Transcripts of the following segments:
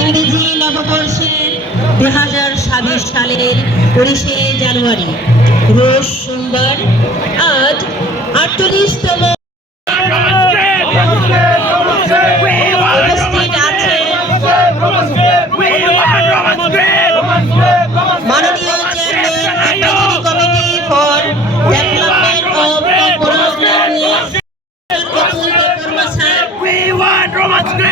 ইংরেজি নববর্ষের 2026 সালের 19শে জানুয়ারি রোজ সোমবার আজ 48তম উপস্থিত আছে মাননীয় chairman advisory committee for development of corporate language Atul Debbarma sir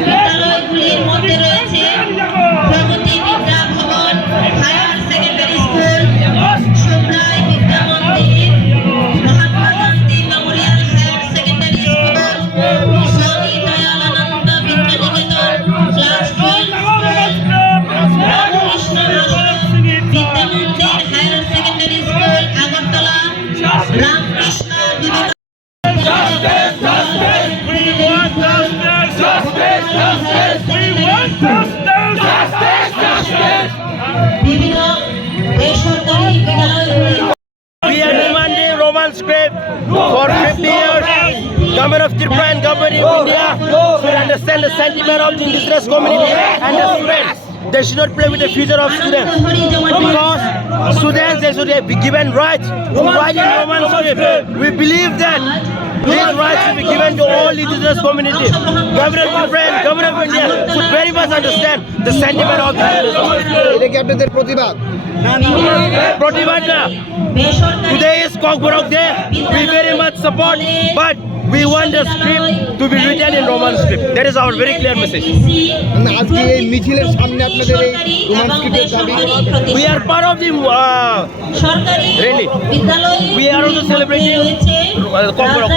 বিদ্যালয়গুলির মধ্যে রয়েছে প্রগতি বিদ্যা ভবন, হায়ার সেকেন্ডারি স্কুল, সুব্রায় Vidya Mandir, Mahatma Gandhi memorial higher secondary school, Swami Dayalananda Vidyaniketan class 12 Ramakrishna Vidya Mandir higher secondary school Agartala, Ramakrishna We are demanding Roman script for 50 years. Government of Tripura and government of India should understand the sentiment of the indigenous community and the students. They should not play with the future of students. Because students, they should be given rights to write in Roman script. We believe that these rights should be given to all indigenous community. Government of Tripura and government of India should very much understand the sentiment of the indigenous community. Pratibad, today is Kokborok Day. We very much support, but we want the script to be written in Roman script. That is our very clear message. We are part of the rally. We are also celebrating Kokborok.